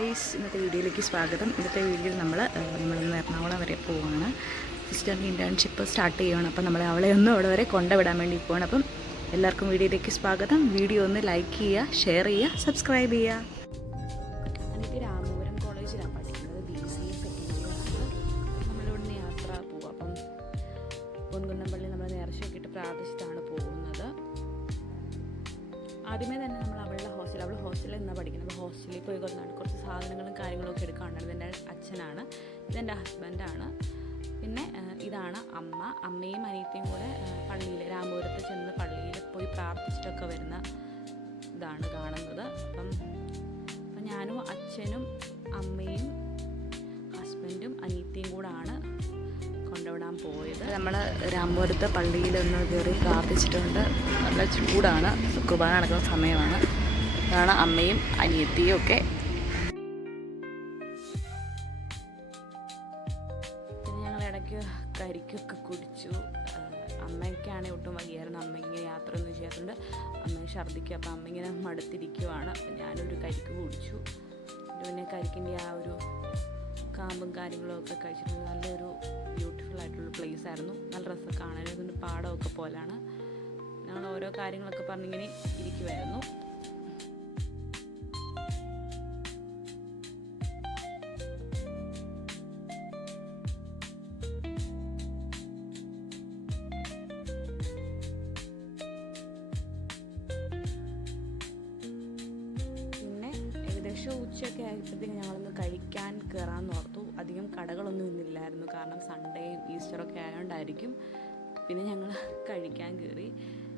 ഇന്നത്തെ വീഡിയോയിലേക്ക് സ്വാഗതം. ഇന്നത്തെ വീഡിയോയിൽ നമ്മളിന്ന് എറണാകുളം വരെ പോവുകയാണ്. സിസ്റ്ററിൻ്റെ ഇൻറ്റേൺഷിപ്പ് സ്റ്റാർട്ട് ചെയ്യുകയാണ്. അപ്പം അവളെ ഒന്ന് അവിടെ വരെ കൊണ്ടുവിടാൻ വേണ്ടി പോവാണ്. അപ്പം എല്ലാവർക്കും വീഡിയോയിലേക്ക് സ്വാഗതം. വീഡിയോ ഒന്ന് ലൈക്ക് ചെയ്യുക, ഷെയർ ചെയ്യുക, സബ്സ്ക്രൈബ് ചെയ്യുക. എനിക്ക് രാമപുരം കോളേജിലാണ് പഠിക്കുന്നത്. BCA second ഇയറാണ്. നമ്മളിവിടുന്ന് യാത്ര പോവുക. അപ്പം പൊൻകുന്നപ്പള്ളി നമ്മൾ നേർച്ചയൊക്കെ ഇട്ട് പ്രാർത്ഥിച്ചിട്ടാണ് പോകുന്നത്. ആദ്യമേ തന്നെ നമ്മൾ അവൾ ഹോസ്റ്റലിൽ നിന്നാണ് പഠിക്കുന്നത്. അപ്പോൾ ഹോസ്റ്റലിൽ പോയി കുറച്ച് സാധനങ്ങളും കാര്യങ്ങളൊക്കെ എടുക്കാനുണ്ടായിരുന്നു. ഇതെൻ്റെ അച്ഛനാണ്, ഇതെൻ്റെ ഹസ്ബൻഡാണ്. പിന്നെ ഇതാണ് അമ്മയും അനിയത്തിയും കൂടെ പള്ളിയിൽ രാമപുരത്ത് ചെന്ന് പള്ളിയിൽ പോയി പ്രാർത്ഥിച്ചിട്ടൊക്കെ വരുന്ന ഇതാണ് കാണുന്നത്. അപ്പം ഞാനും അച്ഛനും അമ്മയും ഹസ്ബൻഡും അനിയത്തിയും കൂടാണ് കൊണ്ടുവിടാൻ പോയത്. നമ്മൾ രാമപുരത്തെ പള്ളിയിലൊന്ന് കയറി പ്രാർത്ഥിച്ചിട്ടുണ്ട്. നല്ല ചൂടാണ്, കുർബാന നടക്കുന്ന സമയമാണ്. ഇതാണ് അമ്മയും അനിയത്തിയും ഒക്കെ. പിന്നെ ഞങ്ങൾ ഇടയ്ക്ക് കരിക്കൊക്കെ കുടിച്ചു. അമ്മയ്ക്കാണെങ്കിൽ ഒട്ടും വയ്യായിരുന്നു. അമ്മ ഇങ്ങനെ യാത്ര ഒന്നും ചെയ്യാറുണ്ട്. അമ്മ ഛർദ്ദിക്കുക. അപ്പം അമ്മ ഇങ്ങനെ മടുത്തിരിക്കുവാണ്. അപ്പം ഞാനൊരു കരിക്ക് കുടിച്ചു. പിന്നെ കരിക്കിൻ്റെ ആ ഒരു കാമ്പും കാര്യങ്ങളും ഒക്കെ കഴിച്ചിട്ട് നല്ലൊരു ബ്യൂട്ടിഫുൾ ആയിട്ടുള്ള പ്ലേസ് ആയിരുന്നു. നല്ല രസം കാണാൻ. അതിൻ്റെ പാടമൊക്കെ പോലെയാണ്. ഞങ്ങൾ ഓരോ കാര്യങ്ങളൊക്കെ പറഞ്ഞിങ്ങനെ ഇരിക്കുമായിരുന്നു. ഉച്ചയൊക്കെ ആയപ്പോഴത്തേക്ക് ഞങ്ങളൊന്ന് കഴിക്കാൻ കയറാമെന്ന് ഓർത്തു. അധികം കടകളൊന്നും ഇന്നില്ലായിരുന്നു. കാരണം സൺഡേയും ഈസ്റ്ററൊക്കെ ആയതുകൊണ്ടായിരിക്കും. പിന്നെ ഞങ്ങൾ കഴിക്കാൻ കയറി.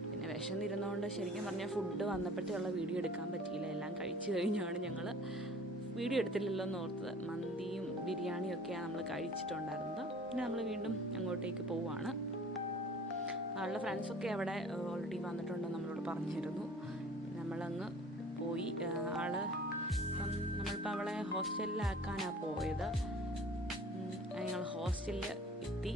പിന്നെ വിശന്നിരുന്നതുകൊണ്ട് ശരിക്കും പറഞ്ഞാൽ ഫുഡ് വന്നപ്പോഴത്തേക്കുള്ള വീഡിയോ എടുക്കാൻ പറ്റിയില്ല. എല്ലാം കഴിച്ചു കഴിഞ്ഞാണ് ഞങ്ങൾ വീഡിയോ എടുത്തില്ലല്ലോ എന്ന് ഓർത്തത്. മന്തിയും ബിരിയാണിയും ഒക്കെയാണ് നമ്മൾ കഴിച്ചിട്ടുണ്ടായിരുന്നത്. പിന്നെ നമ്മൾ വീണ്ടും അങ്ങോട്ടേക്ക് പോവുകയാണ്. ആളുടെ ഫ്രണ്ട്സൊക്കെ അവിടെ ഓൾറെഡി വന്നിട്ടുണ്ടെന്ന് നമ്മളോട് പറഞ്ഞിരുന്നു. നമ്മളങ്ങ് പോയി. നമ്മളിപ്പോൾ അവളെ ഹോസ്റ്റലിലാക്കാനാണ് പോയത്. ഞങ്ങൾ ഹോസ്റ്റലിൽ എത്തി.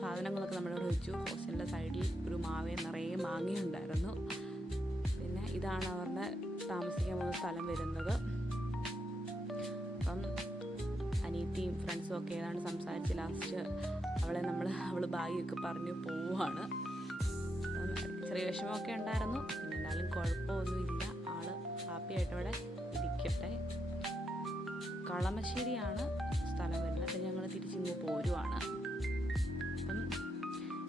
സാധനങ്ങളൊക്കെ നമ്മളോട് വെച്ചു. ഹോസ്റ്റലിൻ്റെ സൈഡിൽ ഒരു നിറയെ മാങ്ങയുണ്ടായിരുന്നു. പിന്നെ ഇതാണ് അവരുടെ താമസിക്കാൻ പോകുന്ന സ്ഥലം വരുന്നത്. അപ്പം അനിയത്തിയും ഫ്രണ്ട്സും ഒക്കെ ഏതാണ്ട് സംസാരിച്ച് ലാസ്റ്റ് അവൾ ബാഗൊക്കെ പറഞ്ഞ് പോവുകയാണ്. ചെറിയ വിഷമമൊക്കെ ഉണ്ടായിരുന്നു. പിന്നെ എന്തായാലും കുഴപ്പമൊന്നുമില്ല. ആൾ ഹാപ്പി ആയിട്ട് അവിടെ ഇരിക്കട്ടെ. കളമശ്ശേരിയാണ് സ്ഥലം വരുന്നത്. അപ്പം ഞങ്ങൾ തിരിച്ചിങ്ങ് പോരുവാണ്. അപ്പം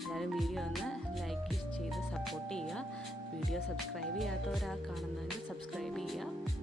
എല്ലാവരും വീഡിയോ ഒന്ന് ലൈക്ക് ചെയ്ത് സപ്പോർട്ട് ചെയ്യുക. വീഡിയോ സബ്സ്ക്രൈബ് ചെയ്യാത്തവരാ കാണുന്നതെങ്കിൽ സബ്സ്ക്രൈബ് ചെയ്യുക.